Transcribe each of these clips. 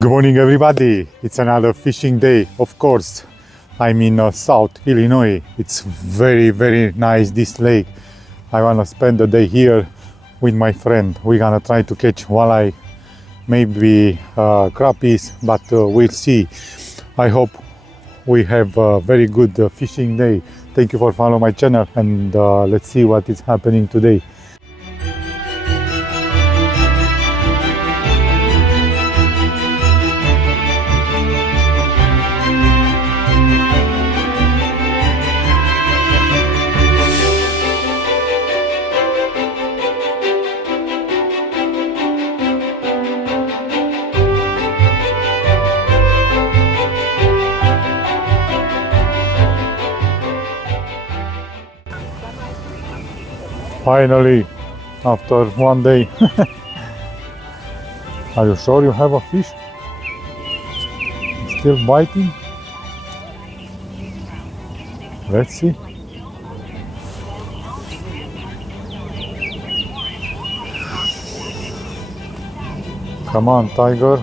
Good morning, everybody. It's another fishing day. Of course, I'm in South Illinois. It's very, very nice, this lake. I want to spend the day here with my friend. We're gonna try to catch walleye, maybe crappies, but we'll see. I hope we have a very good fishing day. Thank you for following my channel, and let's see what is happening today. Finally, after one day. Are you sure you have a fish? Still biting? Let's see. Come on, tiger.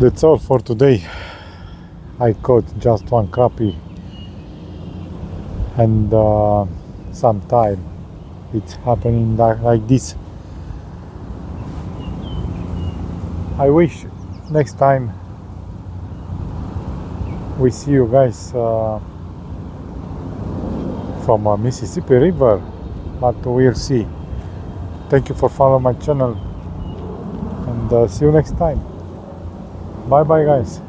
That's all for today. I caught just one crappie and sometime it's happening like this. I wish next time we see you guys from Mississippi River, but we'll see. Thank you for following my channel and see you next time. Bye bye guys.